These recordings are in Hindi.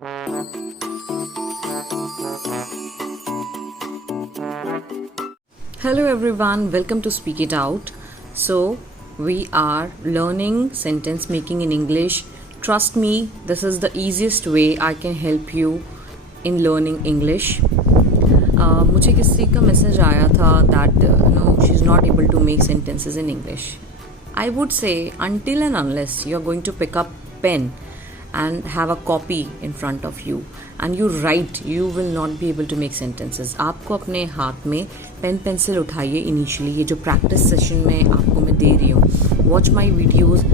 Hello everyone, welcome to Speak It Out. So, we are learning sentence making in English. Trust me, this is the easiest way I can help you in learning English. मुझे किसी का मैसेज आया था that she is not able to make sentences in English. I would say until and unless you are going to pick up pen and have a copy in front of you and you write, you will not be able to make sentences. आपको अपने हाथ में पेन पेंसिल उठाइए इनिशियली, ये जो प्रैक्टिस सेशन में आपको मैं दे रही हूँ. Watch my videos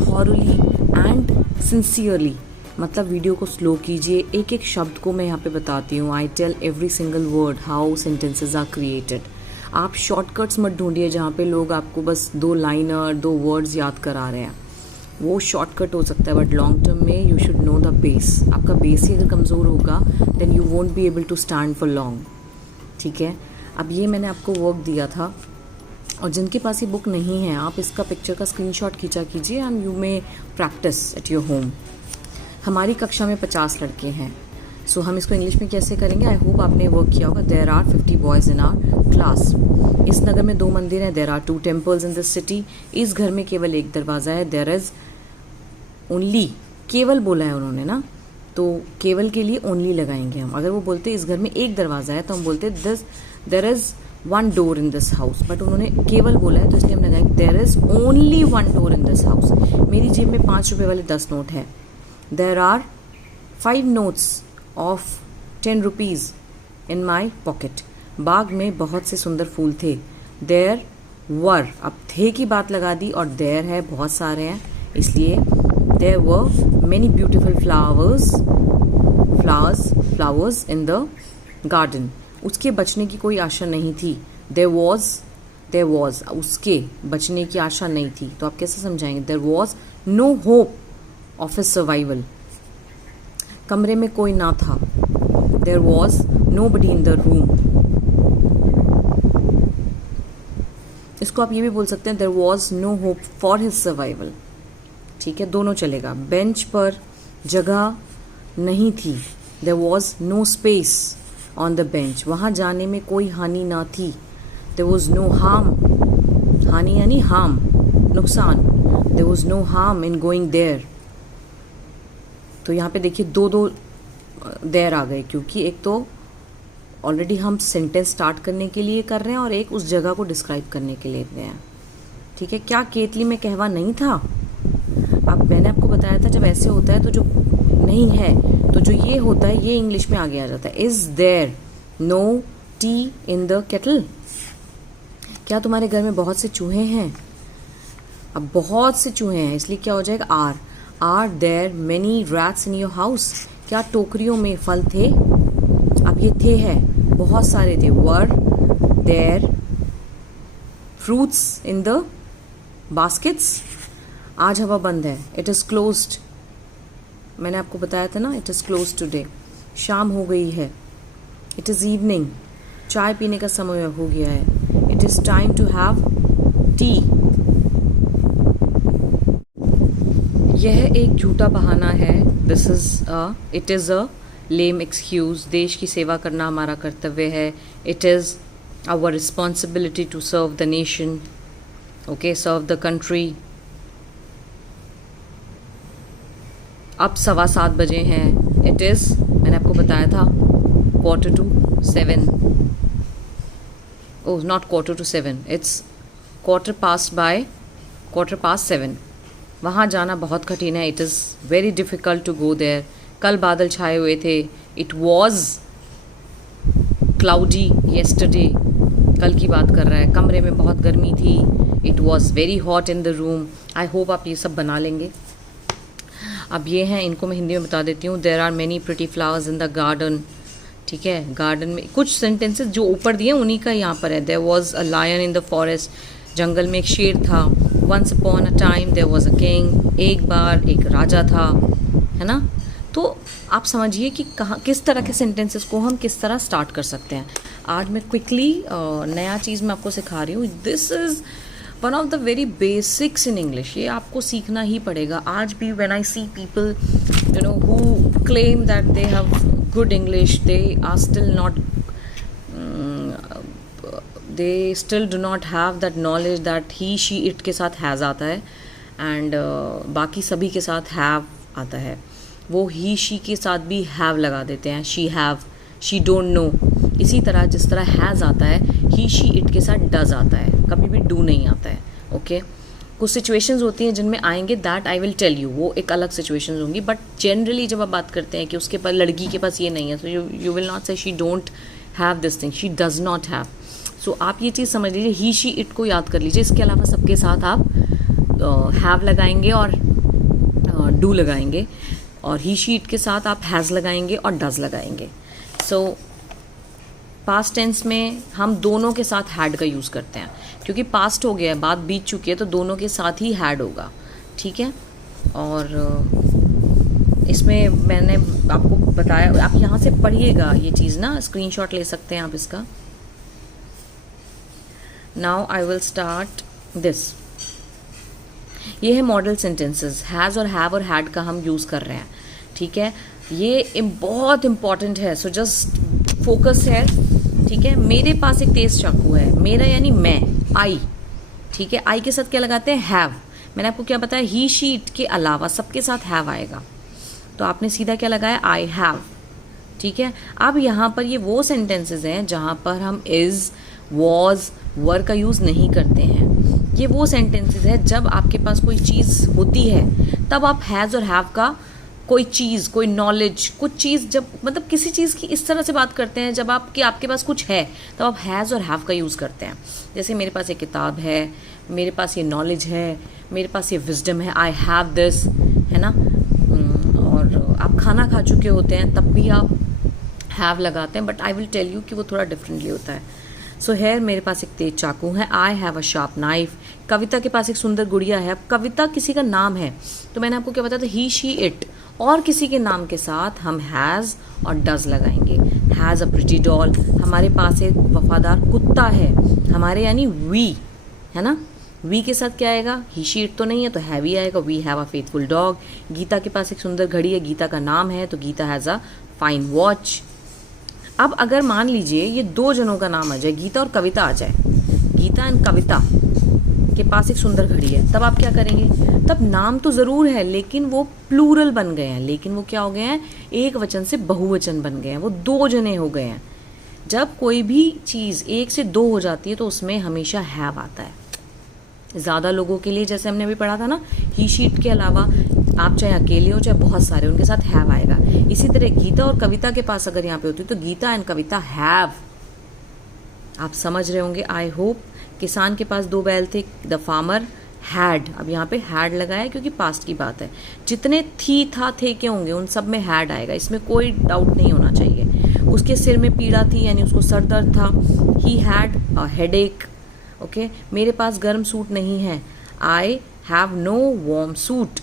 thoroughly and sincerely, मतलब वीडियो को स्लो कीजिए, एक एक शब्द को मैं यहाँ पे बताती हूँ. I tell every single word how sentences are created. आप शॉर्टकट्स मत ढूंढिए जहाँ पे लोग आपको बस 2 लाइनर 2 वर्ड्स याद करा रहे हैं. वो शॉर्टकट हो सकता है, बट लॉन्ग टर्म में you should know the base. आपका बेस ही अगर कमज़ोर होगा then you won't be able to stand for long. ठीक है, अब ये मैंने आपको वर्क दिया था, और जिनके पास ये बुक नहीं है आप इसका पिक्चर का स्क्रीनशॉट खींचा कीजिए and you may practice at your home. हमारी कक्षा में 50 लड़के हैं, सो हम इसको इंग्लिश में कैसे करेंगे. आई होप आपने वर्क किया होगा. There are 50 boys in our class. इस नगर में 2 मंदिर हैं. There are 2 temples in this city. इस घर में केवल एक दरवाज़ा है. देयर इज़ ओनली, केवल बोला है उन्होंने ना, तो केवल के लिए ओनली लगाएंगे हम. अगर वो बोलते इस घर में एक दरवाज़ा है तो हम बोलते there is 1 door in this house. But उन्होंने केवल बोला है तो इसलिए हम लगाएंगे there is only 1 door in this house. मेरी जेब में 5 रुपये वाले 10 नोट है. There are 5 notes of 10 rupees in my pocket. बाग में बहुत से सुंदर फूल थे. देयर वर, अब थे की बात लगा दी, और देयर है बहुत सारे हैं इसलिए there were many beautiful flowers in the garden. उसके बचने की कोई आशा नहीं थी. देयर वॉज, उसके बचने की आशा नहीं थी, तो आप कैसे समझाएंगे. There was no hope of his survival. कमरे में कोई ना था. There was nobody in the room. इसको आप ये भी बोल सकते हैं there was no hope for his survival. ठीक है, दोनों चलेगा. बेंच पर जगह नहीं थी. There was no space on the bench. वहाँ जाने में कोई हानि ना थी. देयर वॉज नो हार्म, हानि यानी हार्म, नुकसान. There was no harm in going there. तो यहाँ पे देखिए 2 देयर आ गए, क्योंकि एक तो ऑलरेडी हम सेंटेंस स्टार्ट करने के लिए कर रहे हैं और एक उस जगह को डिस्क्राइब करने के लिए गए हैं. ठीक है, क्या केतली में कहवा नहीं था. अब मैंने आपको बताया था जब ऐसे होता है तो जो नहीं है, तो जो ये होता है ये इंग्लिश में आगे आ जाता है. Is there no tea in the kettle. क्या तुम्हारे घर में बहुत से चूहे हैं. अब बहुत से चूहे हैं इसलिए क्या हो जाएगा are there many rats in your house. क्या टोकरियों में फल थे. अब ये थे है बहुत सारे थे. Were there fruits in the baskets. आज हवा बंद है. It is closed. मैंने आपको बताया था ना, इट इज़ क्लोज्ड टुडे. शाम हो गई है. It is evening. चाय पीने का समय हो गया है. It is time to have tea. यह एक झूठा बहाना है. It is a lame excuse. देश की सेवा करना हमारा कर्तव्य है. It is our responsibility to serve the nation. Okay, serve the country. अब 7:15 बजे हैं. इट इज़, मैंने आपको बताया था 7:15. Oh, not 7:15, it's 7:15. वहाँ जाना बहुत कठिन है. It is very difficult to go there. कल बादल छाए हुए थे. It was cloudy yesterday. कल की बात कर रहा है. कमरे में बहुत गर्मी थी. It was very hot in the room. I hope आप ये सब बना लेंगे. अब ये हैं, इनको मैं हिंदी में बता देती हूँ. There are many pretty flowers in the garden. ठीक है, गार्डन में कुछ सेंटेंसेस जो ऊपर दिए उन्हीं का यहाँ पर है. There was a lion in the forest. जंगल में एक शेर था. Once upon a time there was a king. एक बार एक राजा था, है ना. तो आप समझिए कि कहाँ किस तरह के सेंटेंसेस को हम किस तरह स्टार्ट कर सकते हैं. आज मैं क्विकली नया चीज़ मैं आपको सिखा रही हूँ. This is one of the very basics in English. ये आपको सीखना ही पड़ेगा. आज भी when I see people who claim that they have good English, they are still not they still do not have that knowledge that he she it के साथ has आता है and बाकी सभी के साथ have आता है. वो he she के साथ भी have लगा देते हैं, she have, she don't know. इसी तरह जिस तरह has आता है he she it के साथ does आता है, कभी भी do नहीं आता है. ओके कुछ सिचुएशंस होती हैं जिनमें आएंगे, that I will tell you, वो एक अलग सिचुएशंस होंगी. बट जनरली जब आप बात करते हैं कि उसके पास, लड़की के पास ये नहीं है, तो you will not say she don't have this thing, she does not have. So आप ये चीज़ समझ लीजिए, ही शी इट को याद कर लीजिए. इसके अलावा सबके साथ आप हैव लगाएंगे और डू लगाएंगे, और ही शी इट के साथ आप हैज़ लगाएंगे और डज लगाएंगे. सो पास्ट टेंस में हम दोनों के साथ हैड का यूज़ करते हैं, क्योंकि पास्ट हो गया है, बात बीत चुकी है, तो दोनों के साथ ही हैड होगा. ठीक है. और इसमें मैंने आपको बताया, आप यहाँ से पढ़िएगा ये चीज़ ना, स्क्रीनशॉट ले सकते हैं आप इसका. Now I will start this. ये है मॉडल सेंटेंसेस, हैज़ और हैव और हैड का हम यूज़ कर रहे हैं. ठीक है. ये बहुत इंपॉर्टेंट है, सो जस्ट फोकस है. ठीक है. मेरे पास एक तेज चाकू है, मेरा यानी मैं, आई. ठीक है. आई के साथ क्या लगाते हैं, हैव. मैंने आपको क्या बताया, ही शी इट के अलावा सबके साथ हैव आएगा, तो आपने सीधा क्या लगाया, आई हैव. ठीक है. अब यहाँ पर ये वो सेंटेंसेस हैं जहाँ पर हम इज, वॉज, वर का यूज़ नहीं करते हैं. ये वो सेंटेंसेस है जब आपके पास कोई चीज़ होती है तब आप हैज़ और हैव का, कोई चीज़, कोई नॉलेज, कुछ चीज़, जब मतलब किसी चीज़ की इस तरह से बात करते हैं जब आपके पास कुछ है, तब आप हैज़ और हैव का यूज़ करते हैं. जैसे मेरे पास एक किताब है, मेरे पास ये नॉलेज है, मेरे पास ये विजडम है, आई हैव दिस, है ना. और आप खाना खा चुके होते हैं तब भी आप हैव लगाते हैं, but I will tell you कि वो थोड़ा डिफरेंटली होता है. सो हेयर मेरे पास एक तेज चाकू है, I have a sharp knife. Kavita के पास एक सुंदर गुड़िया है. अब कविता किसी का नाम है, तो मैंने आपको क्या बताया था, ही शी इट, और किसी के नाम के साथ हम हैज़ और डज लगाएंगे. हैज़ अ प्रिटी डॉल, हमारे पास एक वफादार कुत्ता है, हमारे यानी वी, है ना. वी के साथ क्या आएगा, ही शी इट तो नहीं है, तो हैव ही आएगा, we have a faithful dog. Geeta के पास एक सुंदर घड़ी है, गीता का नाम है, तो Geeta has a fine watch. अब अगर मान लीजिए ये दो जनों का नाम आ जाए, गीता और कविता आ जाए, गीता एंड कविता के पास एक सुंदर घड़ी है, तब आप क्या करेंगे, तब नाम तो ज़रूर है लेकिन वो प्लूरल बन गए हैं, लेकिन वो क्या हो गए हैं, एक वचन से बहुवचन बन गए हैं, वो दो जने हो गए हैं. जब कोई भी चीज़ एक से दो हो जाती है तो उसमें हमेशा हैव आता है. ज़्यादा लोगों के लिए, जैसे हमने अभी पढ़ा था ना, ही शीट के अलावा आप चाहे अकेले हो चाहे बहुत सारे, उनके साथ हैव आएगा. इसी तरह गीता और कविता के पास अगर यहाँ पे होती तो गीता एंड कविता हैव. आप समझ रहे होंगे, आई होप. किसान के पास दो बैल थे, द फार्मर हैड. अब यहाँ पे हैड लगाया क्योंकि पास्ट की बात है. जितने थी, था, थे के होंगे उन सब में हैड आएगा, इसमें कोई डाउट नहीं होना चाहिए. उसके सिर में पीड़ा थी यानी उसको सर दर्द था, he had a headache. Okay. मेरे पास गर्म सूट नहीं है, I have no warm suit.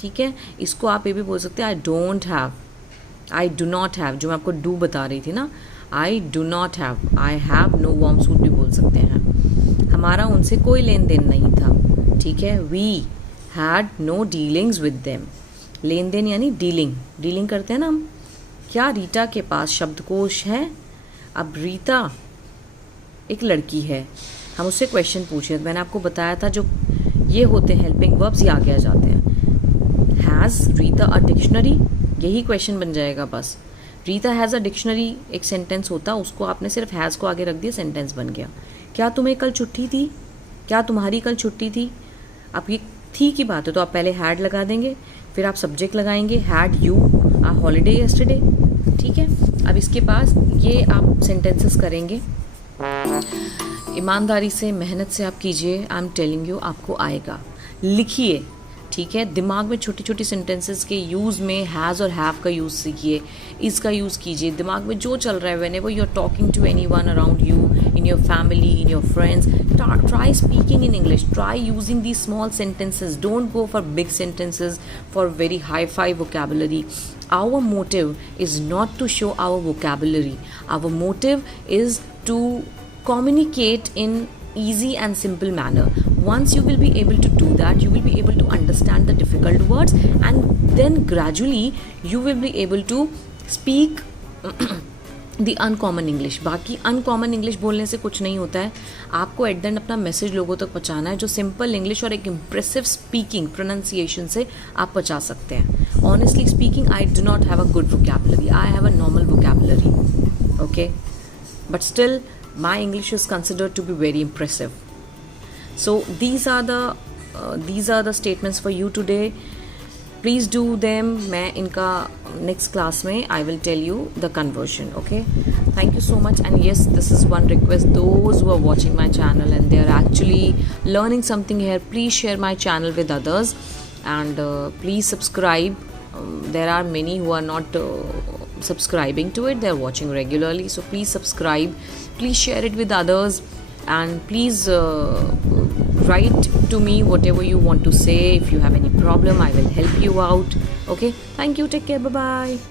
ठीक है. इसको आप ये भी बोल सकते हैं, I don't have, I do not have, जो मैं आपको डू बता रही थी ना, I do not have, I have no warm suit भी बोल सकते हैं. हमारा उनसे कोई लेन देन नहीं था. ठीक है. We had no dealings with them. लेन देन यानी डीलिंग, डीलिंग करते हैं ना हम. क्या रीटा के पास शब्दकोश है. अब रीता एक लड़की है, हम उससे क्वेश्चन पूछे, मैंने आपको बताया था जो ये होते हैं हेल्पिंग वर्ब्स, ये आगे आ जाते हैं. हैज़ रीता अ डिक्शनरी, यही क्वेश्चन बन जाएगा बस. रीता हैज़ अ डिक्शनरी एक सेंटेंस होता, उसको आपने सिर्फ हैज़ को आगे रख दिया, सेंटेंस बन गया. क्या तुम्हें कल छुट्टी थी, क्या तुम्हारी कल छुट्टी थी. अब ये थी की बात है तो आप पहले हैड लगा देंगे, फिर आप सब्जेक्ट लगाएंगे, had you a holiday yesterday. ठीक है. अब इसके पास ये आप सेंटेंसेस करेंगे, ईमानदारी से, मेहनत से आप कीजिए. आई एम टेलिंग यू, आपको आएगा. लिखिए. ठीक है. दिमाग में छोटी छोटी सेंटेंसेस के यूज़ में हैज़ और हैव का यूज़ सीखिए, इसका यूज़ कीजिए. दिमाग में जो चल रहा है, whenever you are talking to anyone around you, in your family, in your friends, try speaking in English, try using these small sentences. Don't go for big sentences, for very high-fi vocabulary. Our motive is not to show our vocabulary. Our motive is to communicate in easy and simple manner. once you will be able to do that, you will be able to understand the difficult words, and then gradually you will be able to speak the uncommon English. बाकी अनकॉमन इंग्लिश बोलने से कुछ नहीं होता है. आपको एट द एंड अपना मैसेज लोगों तक पहुंचाना है, जो सिंपल इंग्लिश और एक इम्प्रेसिव स्पीकिंग प्रोनाउंसिएशन से आप पहुंचा सकते हैं. Honestly speaking, I do not have a good vocabulary. I have a normal vocabulary, okay, but still my English is considered to be very impressive. So these are the statements for you today. Please do them. मैं इनका next class में I will tell you the conversion. Okay, thank you so much. And yes, this is one request, those who are watching my channel and they are actually learning something here, please share my channel with others, and please subscribe. There are many who are not subscribing to it. They are watching regularly, so please subscribe, please share it with others, and please write to me whatever you want to say. If you have any problem, I will help you out. Okay, thank you, take care, bye bye.